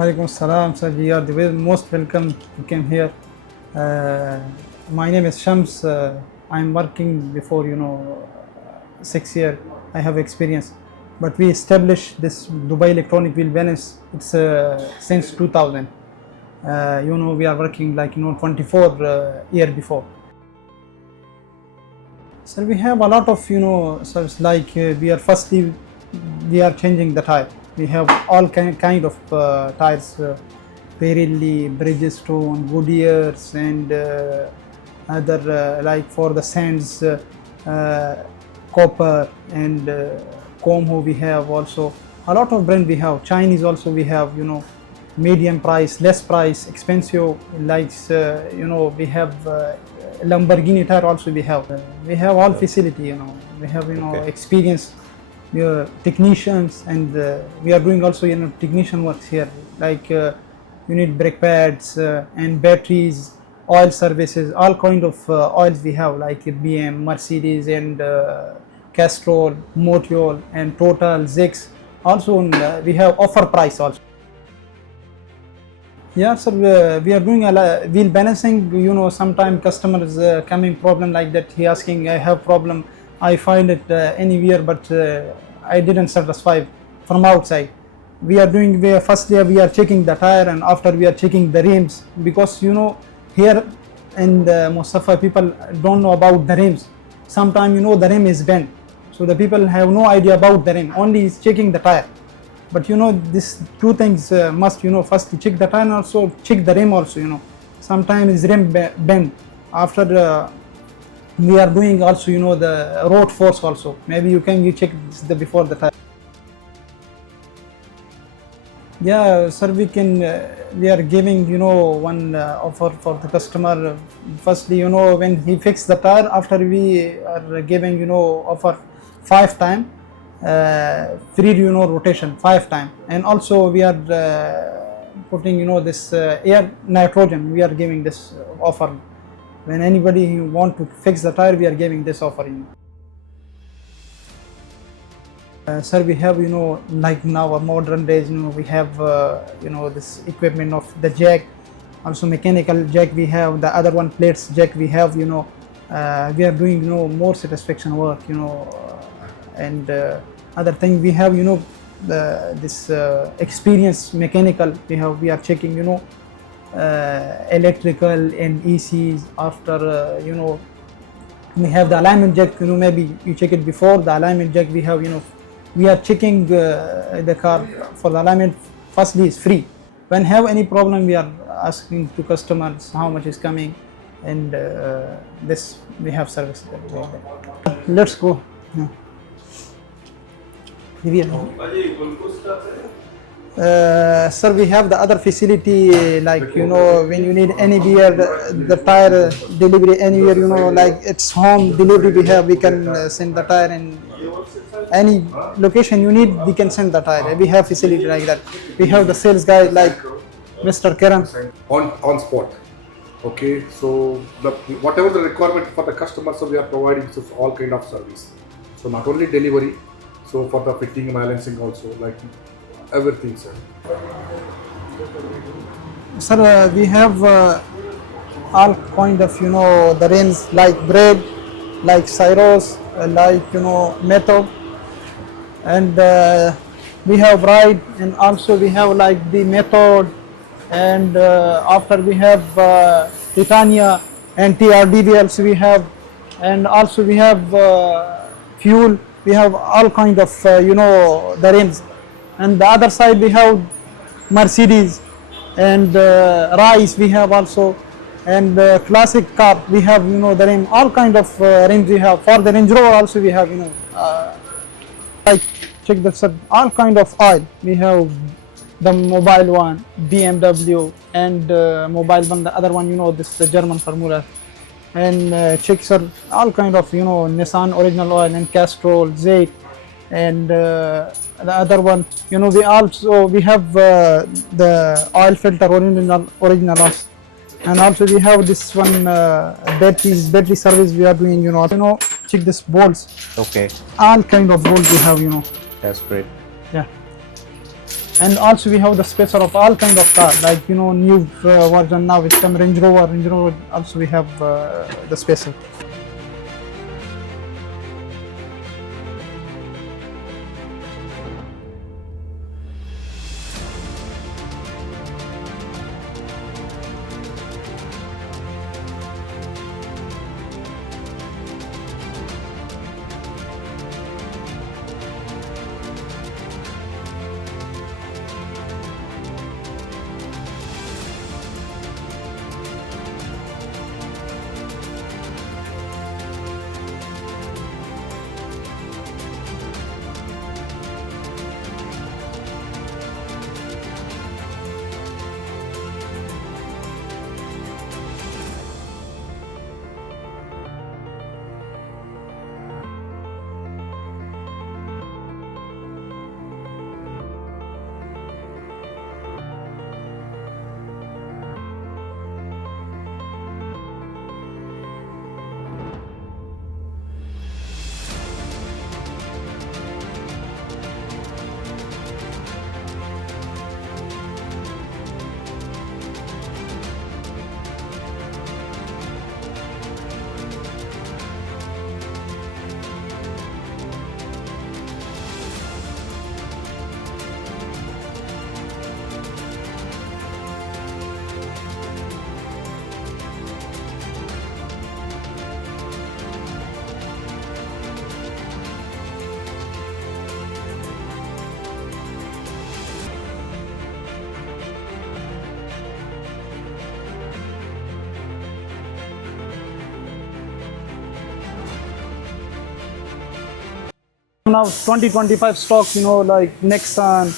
Walaikum salam, sir. You are the most welcome. You came here. Uh, my name is Shams. I'm working before 6 years. I have experience, but we established this Dubai Electronic Wheel Balance. It's since 2000. We are working 24 year before. So we have a lot of service we are changing the tire. We have all kind of tires, Pirelli, Bridgestone, Goodyears, and other like for the sands, copper and Comho. We have also a lot of brand. We have Chinese also. We have medium price, less price, expensive we have Lamborghini tire also. We have all facility. We have Okay. experience technicians, and we are doing also technician works here, you need brake pads and batteries, oil services, all kind of oils we have, like BM, Mercedes, and Castrol, Motul, and Total, Zix. Also we have offer price also. Yeah, sir, we are doing wheel balancing. Sometimes customers coming problem like that. He asking, I have problem. I find it anywhere, but I didn't satisfy from outside. We are doing. Firstly, we are checking the tire, and after we are checking the rims, because here in the Mustafa, people don't know about the rims. Sometimes the rim is bent, so the people have no idea about the rim. Only is checking the tire. But these two things must first check the tire and also check the rim also. Sometimes rim bend. After we are doing also the road force also. Maybe you check this before the tire. Yeah, sir, we are giving one offer for the customer. Firstly, when he fixes the tire, after we are giving offer 5 times free rotation 5 times, and also we are putting this air nitrogen. We are giving this offer. When anybody who want to fix the tire, we are giving this offer. Sir, we have like now a modern days, we have this equipment of the jack, also mechanical jack. We have the other one plates jack. We have we are doing more satisfaction work, and other thing we have this experience mechanical. We are checking electrical and ECs. After we have the alignment jack. Maybe you check it before the alignment jack. We have we are checking the car for the alignment. Firstly is free. When have any problem, we are asking to customers how much is coming, and this we have service. Let's go. Yeah. Sir, we have the other facility, like when you need anywhere the tire delivery anywhere, like it's home delivery. We can send the tire in any location you need. We can send the tire. We have facility like that. We have the sales guy like Mr. Karan. On spot. Okay, so whatever the requirement for the customer, so we are providing so all kind of service. So not only delivery, so for the fitting, balancing also, like everything, sir. Sir, we have all kind of the rims, like Braid, like Cyros, like Method, and we have Ride, and also we have like the Method, and after we have Titania and TRDVLs we have, and also we have Fuel. We have all kind of the rims, and the other side we have Mercedes and Rice. We have also, and classic car. We have the rim, all kind of rims we have. For the Range Rover also we have like check the sir, all kind of oil. We have the mobile one, BMW, and mobile one. The other one this the German Formula. And check sir, all kind of Nissan original oil, and Castrol, Zake, and the other one we have the oil filter original oil. And also we have this one battery service we are doing. Check this bolts, Okay, all kind of bolts we have. that's great. Yeah. And also we have the spacer of all kind of car, like new version now it's come Range Rover also we have the spacer. Now 2025 stock, like Nexon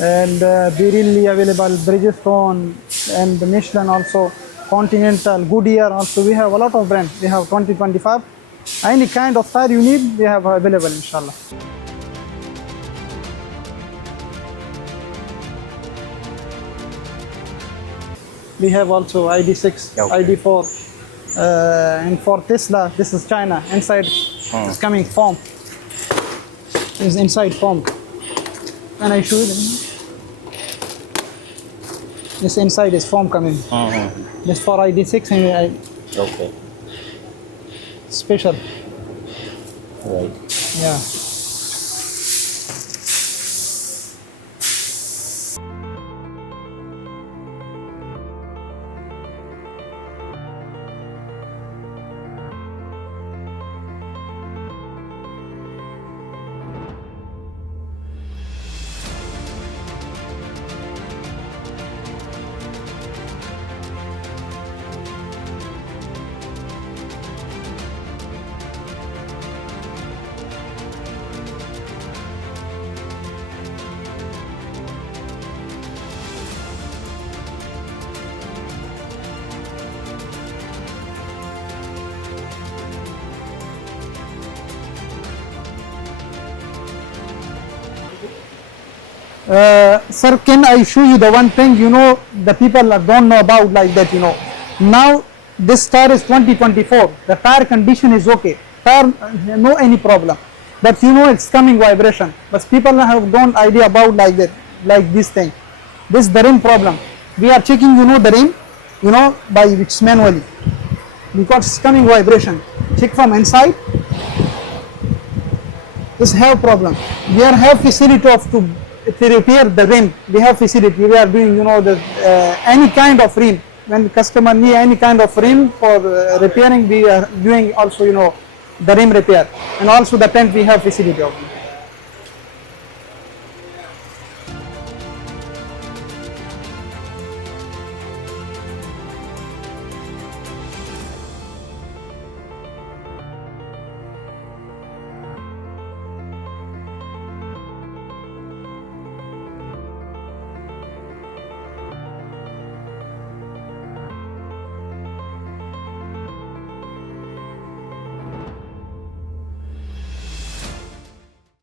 and Birelli available, Bridgestone and Michelin also, Continental, Goodyear also. We have a lot of brands. We have 2025. Any kind of tire you need, we have available, inshallah. We have also ID6, Okay. ID4, and for Tesla, this is China. Inside is coming foam. Is inside foam. And I show you. This inside is foam coming. This for ID6 and Okay. special. Right. Yeah. Sir, can I show you the one thing, the people don't know about like that, Now, this tire is 2024. The tire condition is okay. Tire, no any problem. But it's coming vibration. But people have don't idea about like that, like this thing. This is the rim problem. We are checking, the rim, by which manually. Because it's coming vibration. Check from inside. This have problem. We are have facility of to repair the rim. We have facility. We are doing, any kind of rim. When the customer need any kind of rim for repairing, we are doing also, the rim repair. And also the tent we have facility of.